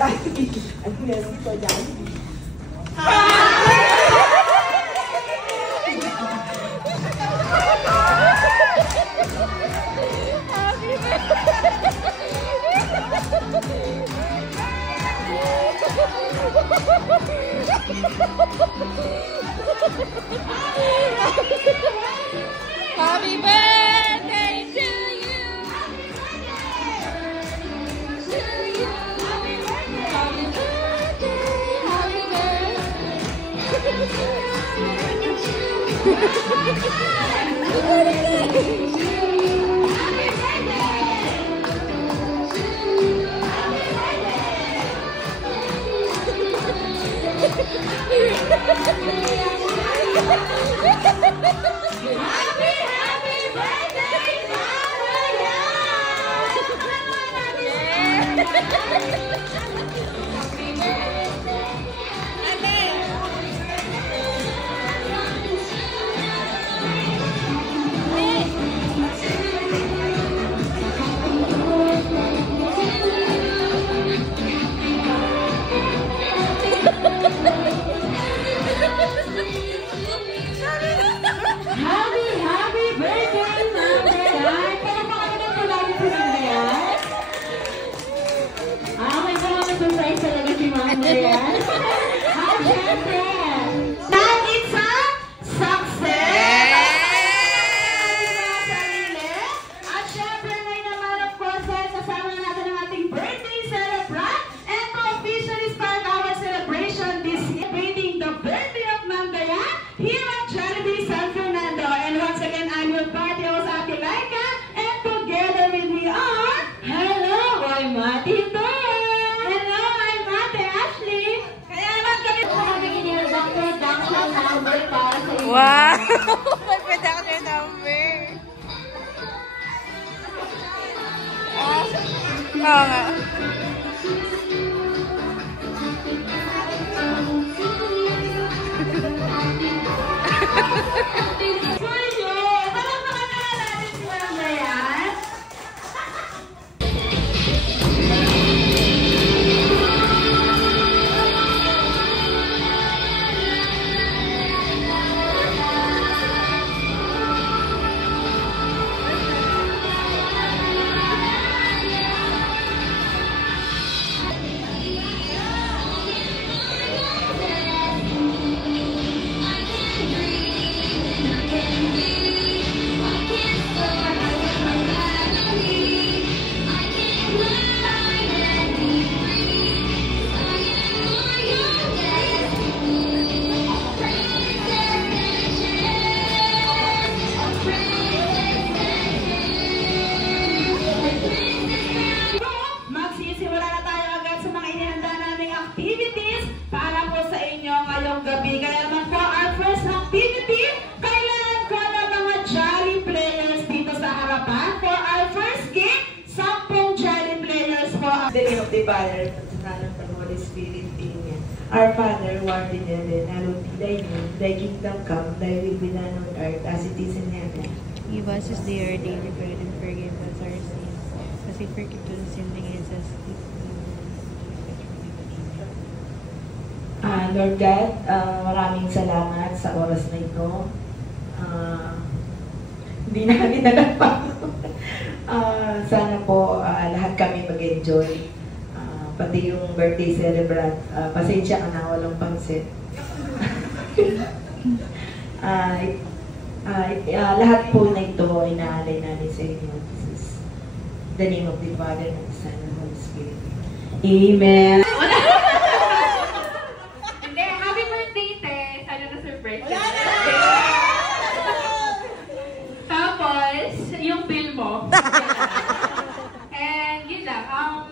Jollibee. Ano meron dito, Jollibee? Happy birthday to you. To you. Happy birthday. Happy birthday. Wow! May production number. Oo nga. The name of the Father, of the Son, of the Holy Spirit, Amen. Our Father, who art in heaven, hallowed be thy name. Thy kingdom come, thy will be done on earth as it is in heaven. Give us this day our daily bread and forgive us our sins, as we forgive those who sin against us. Lord God, maraming salamat sa oras na ito. Hindi namin alam pa. Sana po lahat kami mag-enjoy. Pati yung birthday celebrant, pasensya ka na, walang pansit. Lahat po na ito ay naalay namin sa inyo. This is the name of the Father, and the Son, and the Holy Spirit. Amen. Hindi, happy birthday, te. Sana na-surprise ka. Tapos, yung bill mo. And yun lang.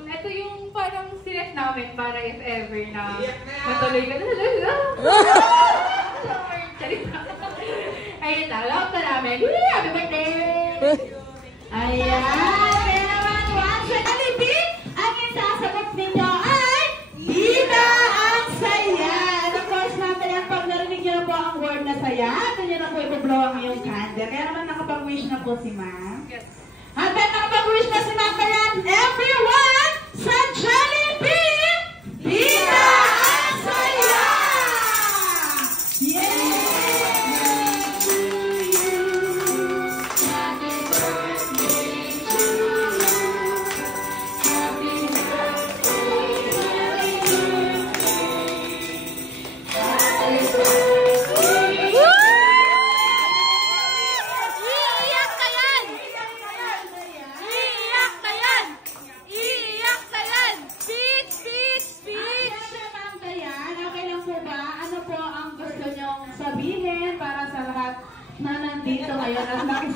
Ito yung parang sinet namin para if ever na matuloy ka na. Ayun na, love ka namin. Happy birthday! Ayan! Kaya naman, once and alipin, ang isasagot ninyo ay Bida ang Saya! And of course, natin pag narinig nyo na po ang word na saya, ito nyo na po ipablow ang iyong candle. Kaya naman nakapag-wish na po si ma'am. Yes. At then nakapag-wish na si ma'am, kaya everyone sa Jollibee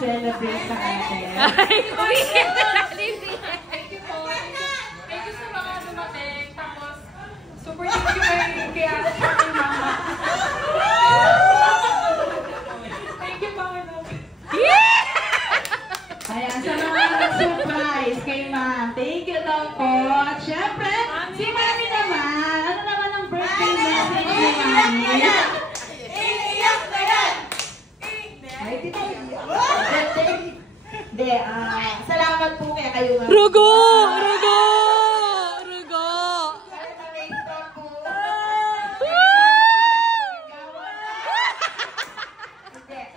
mag-celebrate sa atin. Ay, uy! Thank you po. Thank you sa mga dumating. Tapos, super thank you kay ate at kay mama. Thank you, Mama Novi. Ayan, sa mga surprise kay ma'am. Thank you daw po. At syempre, si mami naman. Ano naman ang birthday message ni mami? Iiyak na yan! Ay, di ba? Hindi, salamat po kaya kayo nga. Rugo! Rugo! Rugo!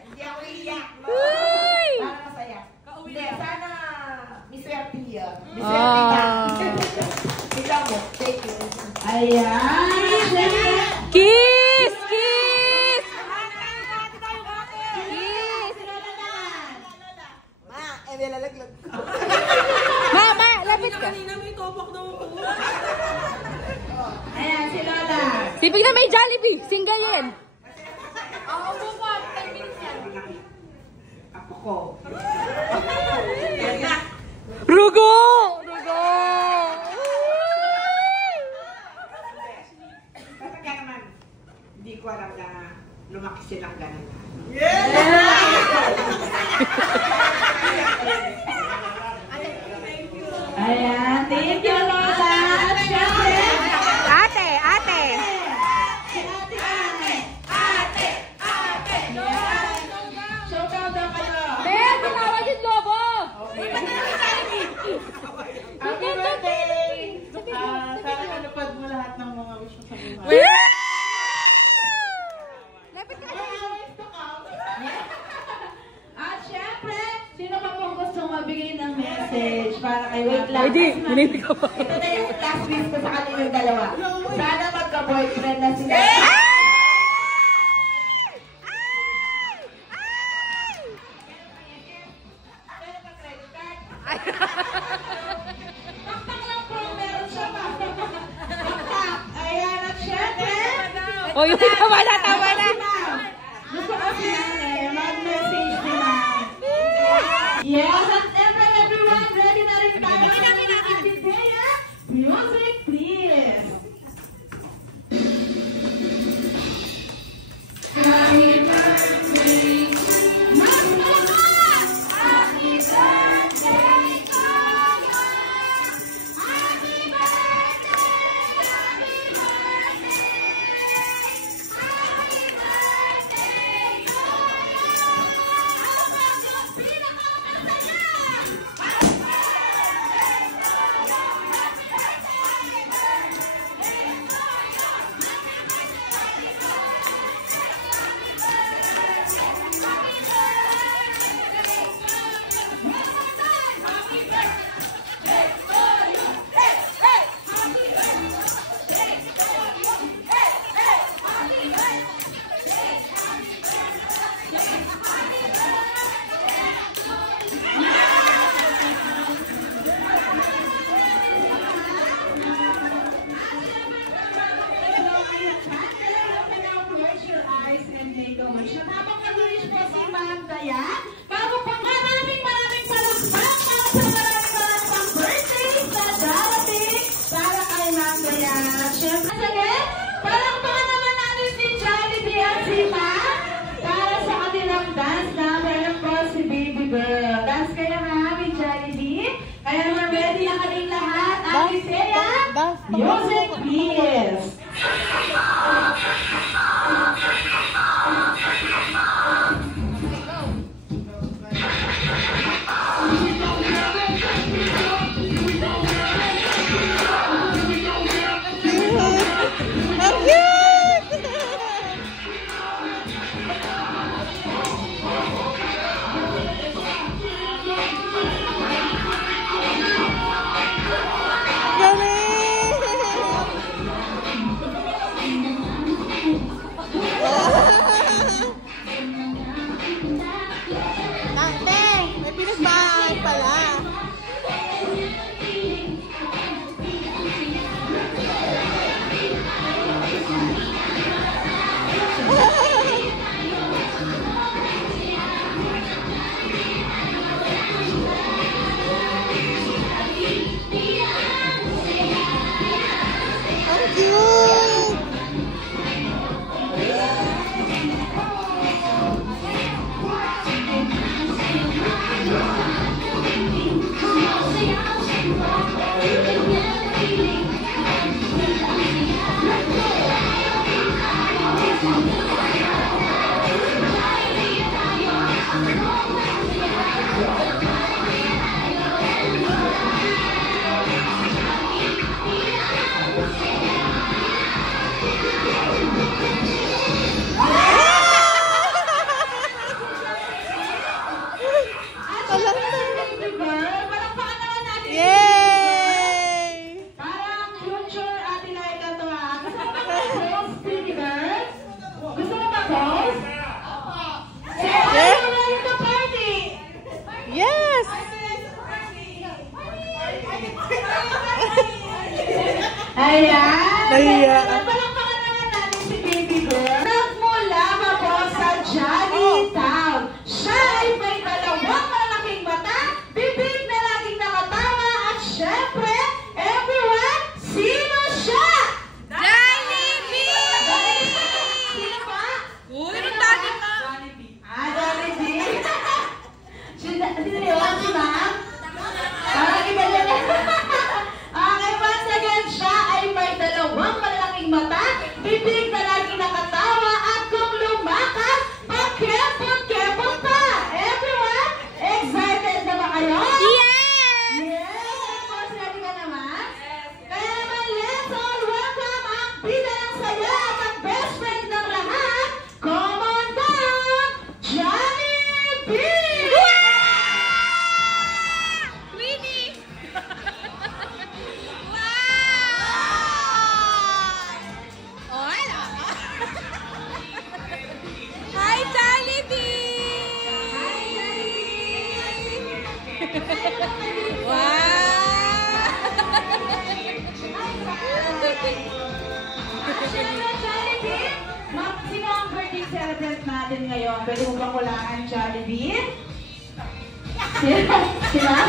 Hindi ako iiyak. Para masaya. Hindi, sana miswerte yun. Miswerte ka. Ikaw mo. Thank you. Ayan. Syempre, Kiss! Kiss! Mama, lapit ka. ayan, si Lola. Tipig na may Jollibee. Singgayin. Oo po po. 10 minutes yan. Ako ko. Rugo! Rugo! Kasi kaya naman, hindi ko alam na lumaki silang ganun. Ayan, thank you, Lola. At syempre, Ate! Ate! si Ate Anne. Shout out daw kayo. Ben, tinawag yung lobo! Happy birthday! Sana malapad mo lahat ng mga wish mo sa buhay. Lapit ka. At syempre, sino pa pong gustong mabigay ng message para kay Wait lang. Hindi ka pa. Ito na yung last wish ko sa kanilang dalawa. Sana magka-boyfriend na sila. Taktak lang po, meron siya pa. Taktak. Ayan, at syempre, O, yung tama na, tama na. gusto ko si Nanay mag-message si Ma'am. Yes, at syempre everyone, ready na rin tayo sa mga Atidea. Music, please. Happy birthday to Ma'am Lakas! Happy birthday to you! Happy birthday! Happy birthday! Happy birthday to you! Ang yung pinakamasaya! Happy birthday to you! Happy birthday! Habang nag-wish po si Ma'am Dayan, bago po maraming palakpak para sa maraming birthdays na darating para kay Ma'am Dayan. At syempre, sige, palakpakan naman natin si Jollibee at si Ma'am para sa kanilang dance number po si Baby Girl. Dance kayo ha, with Jollibee. Kaya naman ready na kaming lahat. Ate Thea, music please. Ayan! Nahiya. Palakpakan naman natin si baby girl. Nagmula ka po sa Jolly Town. Siya ay may dalawang malaking mata, bibig na laging nakatawa, at syempre, everyone, sino siya? Jollibee! Sino pa? Uy, Sino ang pa? dami ka. Jollibee. Sino yun? Si ma'am? Parang iba niya na. Okay, once again, siya ay may dalawang malaking mata, bibig na laging nakatawa, at kung lumakas, pakepot-kepot pa. Everyone, excited na ba kayo? Yes! Yes! Of course, ready ka naman? Kaya naman, let's all welcome ang bida ng saya at ang best friend ng lahat. Come on down, Jollibee! Winnie! Wow! Oh, ano? Hi, Jollibee! Jollibee, ma'am, sino ang birthday celebrant natin ngayon? Pwede mo bang kulangan, Jollibee? Si ma'am?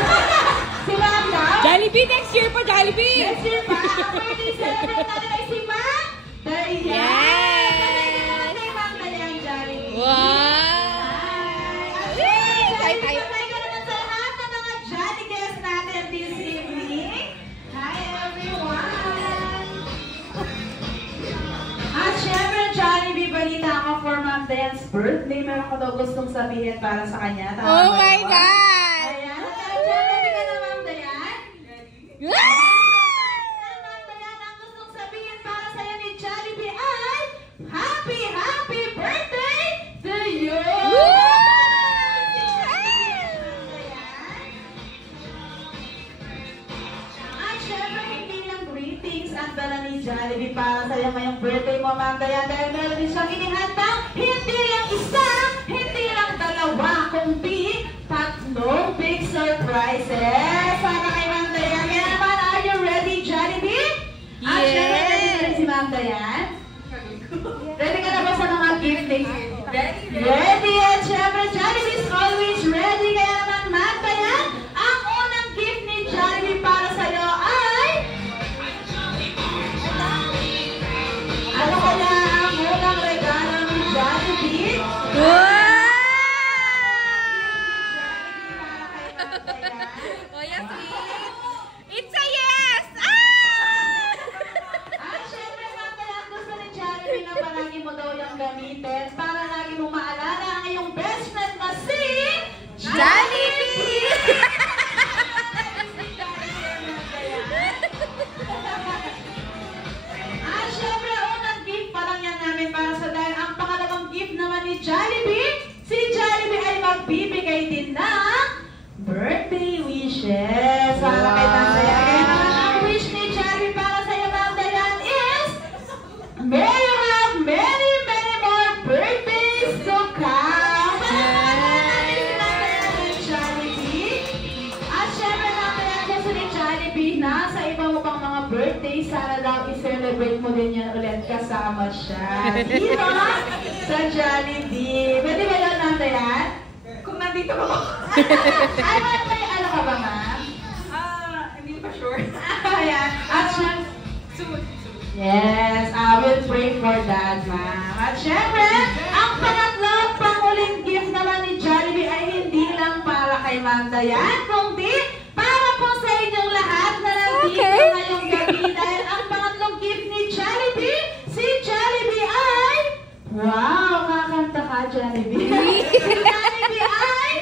Si ma'am daw? Jollibee, next year pa, Jollibee! Yes, sir, pa. Ang birthday celebrant natin ay si ma'am? Dayan. Yes! Pwede kay ma'am Dayan, Jollibee. Wow! Hi, tayo. Hi ka naman sa lahat ng mga Jolly guests natin this evening. Hi, everyone! At syempre, Jollibee, balita ako for Ma'am Dayan's birthday. Meron ko daw gustong sabihin para sa kanya. Tama Oh ba my yun? God! Ayan. Ready ka na, Ma'am Dayan? Yeah! Ma'am Dayan, ang gustong sabihin para sa'yo ni Jollibee ay Happy, happy birthday to you! At syempre, hindi lang greetings ang dala ni Jollibee para sa'yo ngayong birthday mo, Ma'am Dayan. Dahil meron din siyang inihandang hindi lang isa, hindi lang dalawa, kundi tatlong big surprises para kay Ma'am Dayan. Kaya naman, are you ready, Jollibee? At syempre, ready na rin si Ma'am Dayan? Ready ka na ba sa mga giftings? Ready! At syempre, Jollibee is always ready. Kaya naman, Ma'am Dayan, ang unang gift ni Jollibee para sa'yo ay... Ano kaya ang unang regalo ni Jollibee? Oh, yes, sweet! It's a yes! Ah! At syempre, Ma'am Dayan, gusto ni Jollibee na palagi mo daw yung gamitin para lagi mo maalala ang iyong best friend na si... Jollibee! At syempre, unang gift pa lang yan namin para sa dahil ang pangalawang gift naman ni Jollibee, si Jollibee ay magbibigay din ng birthday wishes para kay Ma'am Dayan. Kaya naman ang wish ni Jollibee para sa iyo, Ma'am Dayan, is may you have many, many more birthdays to come. At syempre, Ma'am Dayan, gusto ni Jollibee na sa iba mo pang mga birthday, sana daw i-celebrate mo din yan ulit kasama siya. Dito sa Jollibee. Pwede ba yun, Ma'am Dayan? Kung nandito ako, Ay, may ano ka ba, ma'am? hindi pa sure. Ayan. At syempre, Soon. yes, I will pray for that, ma'am. At syempre, ang pangatlo at panguling gift naman ni Jollibee ay hindi lang para kay Ma'am Dayan, kundi para po sa inyong lahat na nandito ngayong gabi. Dahil ang pangatlong gift ni Jollibee, si Jollibee ay... Wow, kakanta ka, Jollibee. Si Jollibee ay...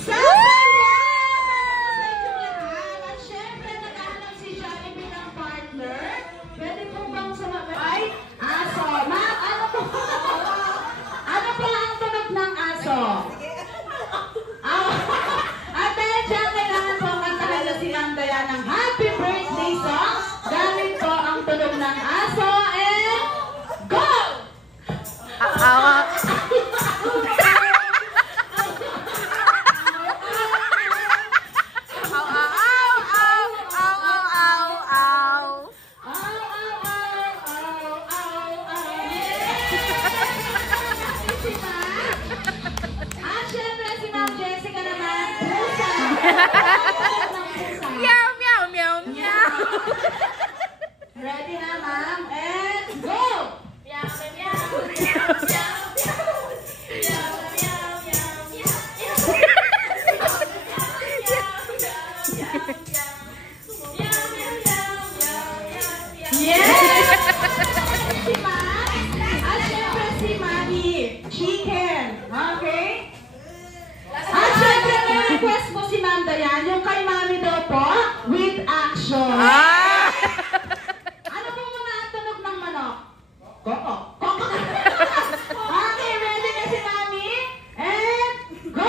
Sasaya! Para sa inyong lahat. At syempre, naghahanap si Jollibee ng partner. Pwede po bang sumabay? Aso. Ma'am, ano po? Ano po ang tunog ng aso? At dahil dyan, kailangan po Ready na, ma'am? And go! Meow, meow, meow, meow, Yes! Si ma'am. At syempre si mami. Chicken. Okay? At syempre may request po si Ma'am Dayan. Yung kay mami daw po, with action. Ano po muna ang tunog ng manok? Koko. Koko. Okay, ready na si mami? And go!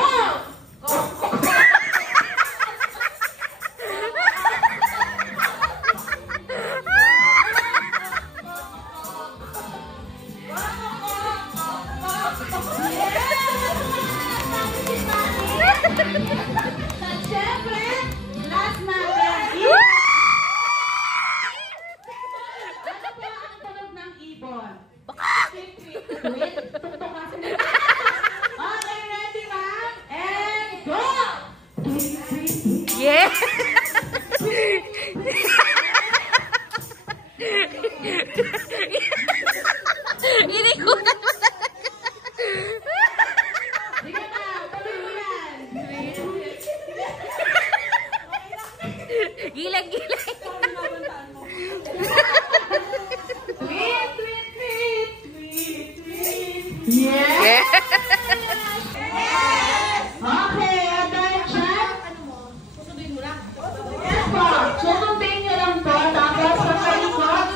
At syempre, last natin. Ano po ang tunog ng ibon? Wait, tuktok kasi. Okay, ready, ma'am? And go! Yeah! Ini ko na. Sige na, tuloy mo yan. Gilang-gilang. Tweet, tweet, tweet, tweet, tweet. Yes! Okay, at dahil dyan, yes po, susundin nyo lang po, tapos pagkalikot.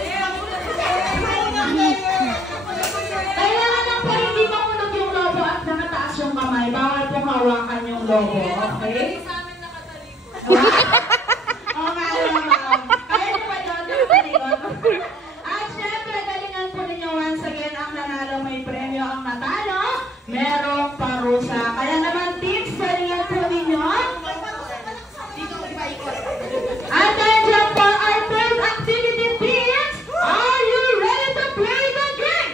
Kailangan lang po hindi mahulog yung lobo at nakataas yung kamay. Bawal po hawakan yung lobo, okay? Oo nga naman. Kaya nyo ba doon yung palikot? At syempre, galingan po ninyo once again ang nanalo may premyo ang natalo. Merong parusa. Kaya naman teams, galingan po ninyo. And then dyan for our third activity teams, are you ready to play the game?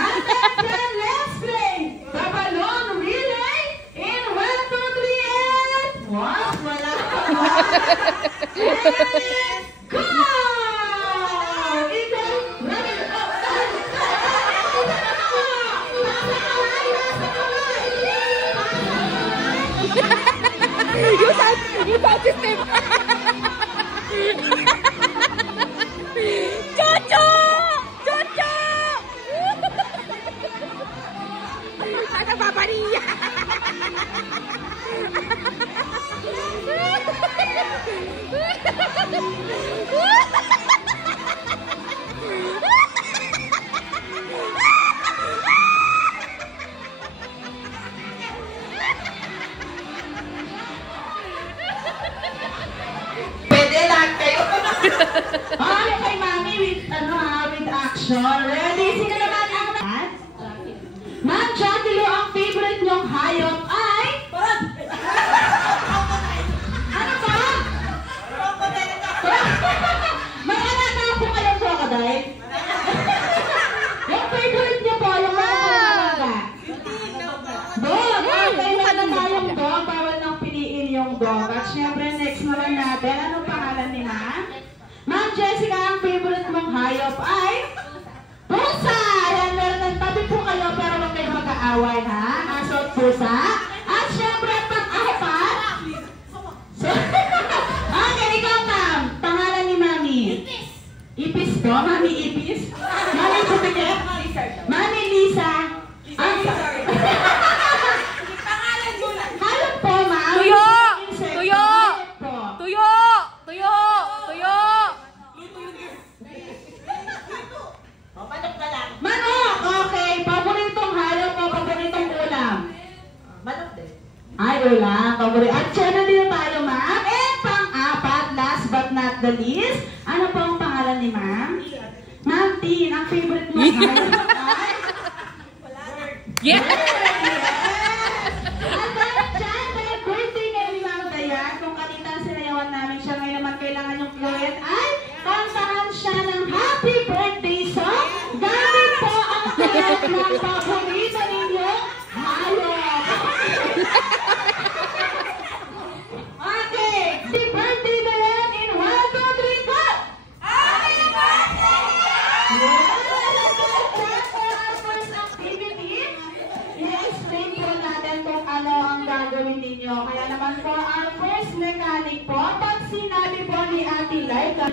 And then let's play the balloon relay in 1, 2, 3, and... What? Wala ka ba? And go! Ikaw, ready? You thought this thing. Jojo! Jojo! Ada Papa Ria. Pwede lang kayo. Okay, kay mami with, with action. Ready? Sino naman ang lahat? Ma'am Jackie Lou, ang favorite niyong hayop ay? Ano ba? May anak na po kayong crocodile? Yung favorite niyo po, yung mga alaga? Dog! Okay, meron tayong dog. Bawal nang piliin yung dog. At syempre, next naman natin, anong pangalan ni ma'am? Ma'am Jessica, ang favorite mong hayop ay? Pusa! Ayan, meron ng tabi po kayo, pero huwag kayo mag-aaway, ha? Aso at pusa. At syempre, pang-apat. Okay, ikaw, ma'am. Pangalan ni mami? Ipis. Ipis po? Mami Ipis? Mami Putikip? Mami Lisa? Hayop po, ma'am. Tuyo! Insect. Tuyo! Hayop po. Tuyo! Tuyo! Tuyo! Manok! Okay. Paboritong hayop o paboritong ulam? Manok din. Ay, ulam. Paborito. At siya na din tayo, ma'am. And pang-apat, last but not the least, ano po ang pangalan ni ma'am? Ma'am Tin, ang favorite mo hayop ay? Yeah! At dahil dyan, may birthday ngayon ni Ma'am Dayan. Kung kanina sinayawan namin siya, ngayon naman kailangan yung gawin ay kantahan siya ng happy birthday song. Gamit po ang kalat ng paborito ninyo, hayop. Okay, happy birthday Dayan in 1, 2, 3. sinabi po ni Ate Laika,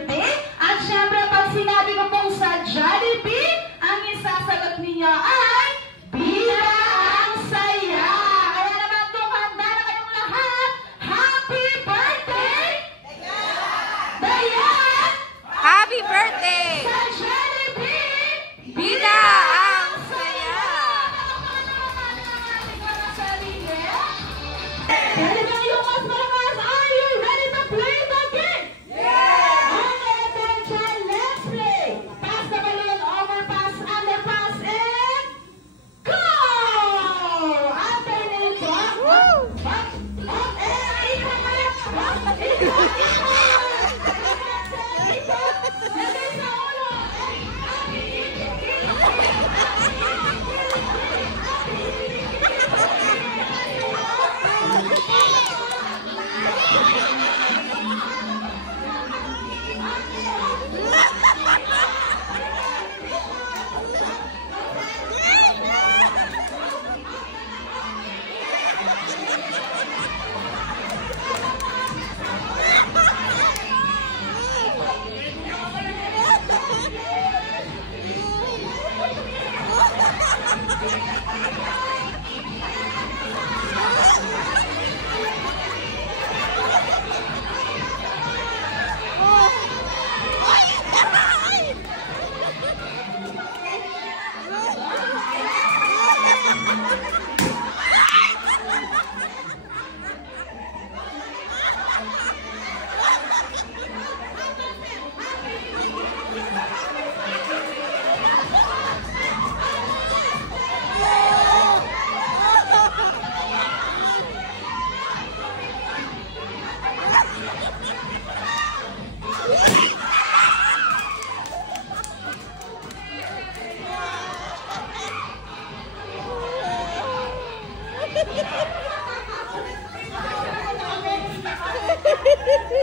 at syempre pag sinabi ko pong sa Jollibee, ang isasagot ninyo ay Bida ang Saya. Kaya naman kung handa na kayong lahat, happy birthday! Dayan! Happy birthday! Sa Jollibee! Bida ang saya! Ready na yung mas malakas? Are you ready to play the game? Yeah! Okay, attention, let's play! Pass the balloon, overpass, underpass, and go! After nito,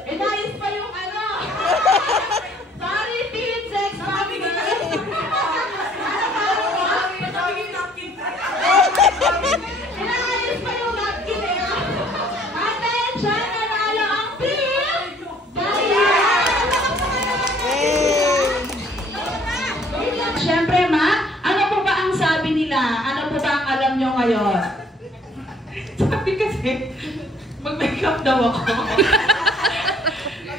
inayos pa yung ano. Sorry, P6. Mami ka. Inayos pa yung napkin eh. Attention, nanalo ang team. Dayan! Siyempre, ma, ano po ba ang sabi nila? Ano po ba ang alam nyo ngayon? Sabi kasi, mag-makeup daw ako.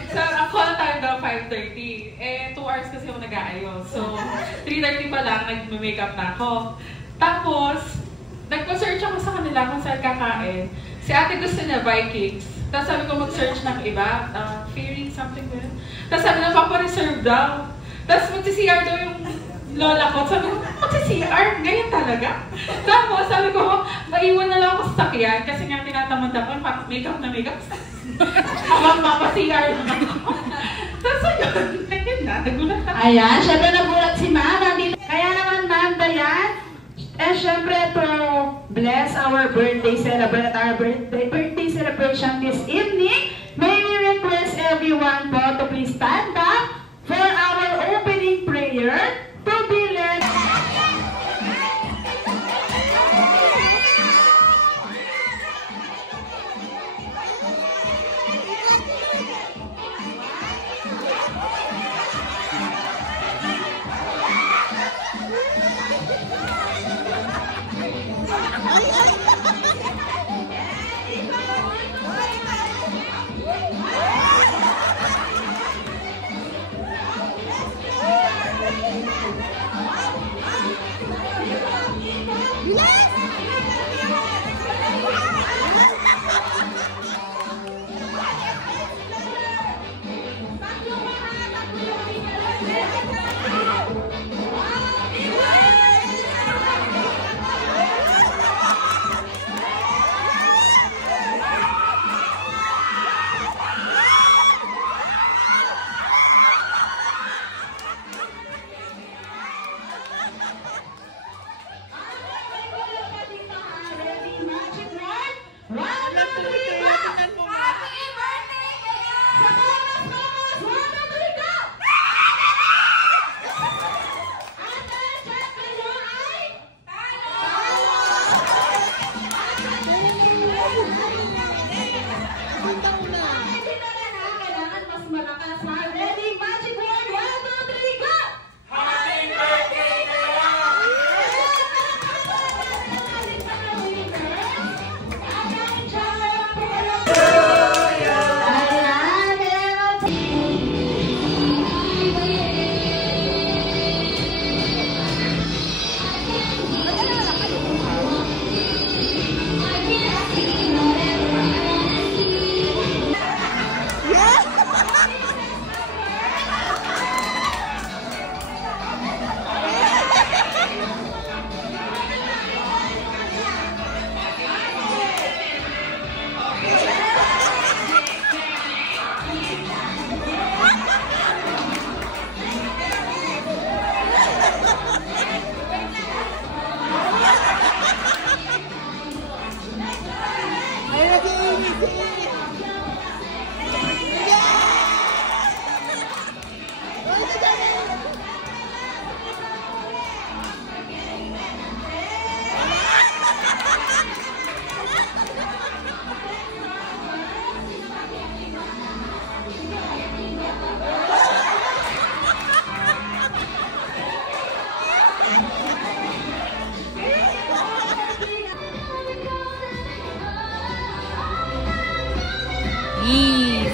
So, ang call time daw 5:30. Eh, 2 hours kasi ako nag-aayos. So, 3:30 pa lang, nag-makeup na ako. Tapos, nagpa-search ako sa kanila kung saan kakain. Si ate gusto niya Vikings. Tapos sabi ko mag-search ng iba, Fairy something ba yun. Tapos sabi na, papa-reserve daw. Tapos mag-CR daw yung lola ko. Sabi ko, mag-CR? Ganyan talaga? Tapos sabi ko, maiwan na lang ako sa sakyan kasi nga tinatamad ako, makeup na makeup. Habang mapa-CR naman ako. Tapos ayun, ayun na, nagulat ako. Ayan, syempre nagulat si ma'am. Kaya naman ma'am, Dayan, syempre to bless our birthday celebration this evening, may we request everyone po to please stand up for our opening prayer to be led.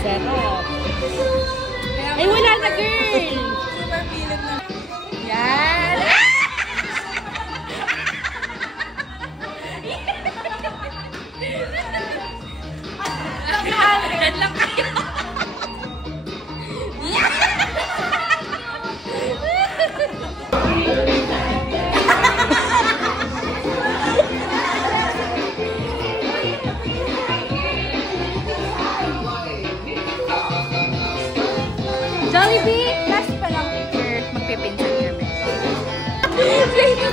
Sarap. Ay, wala na, girl! Super pilit na. Yan! Yan lang kayo. Jollibee! Last pa lang picture. Magpipinsan kami.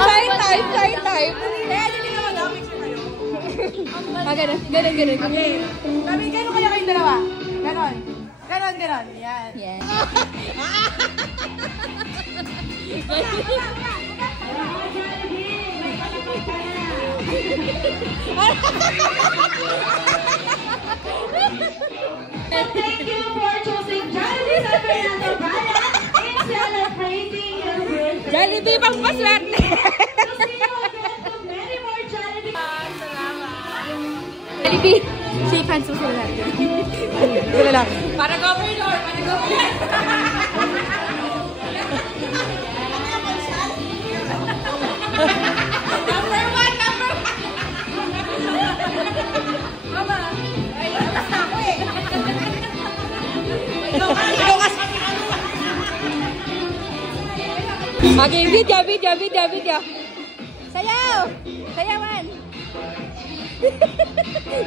Try time. Kaya hindi naman ako picture kayo. Ganun. Okay. Sabi, gano'n kaya kayong dalawa? Ganon. Yan. Yan. Thank you for choosing Jollibee San Fernando Bryan in celebrating your birthday. Jollibee pang paswerte! To see you again to many more Jollibee. Jollibee! Shake hands mo sila natin. Sila lang. Para go for Lord! Number one! Mama! Ayun, basta ako eh! Ikaw kasi! Okay, video! Sayaw! Sayawan!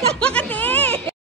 Sama kasi!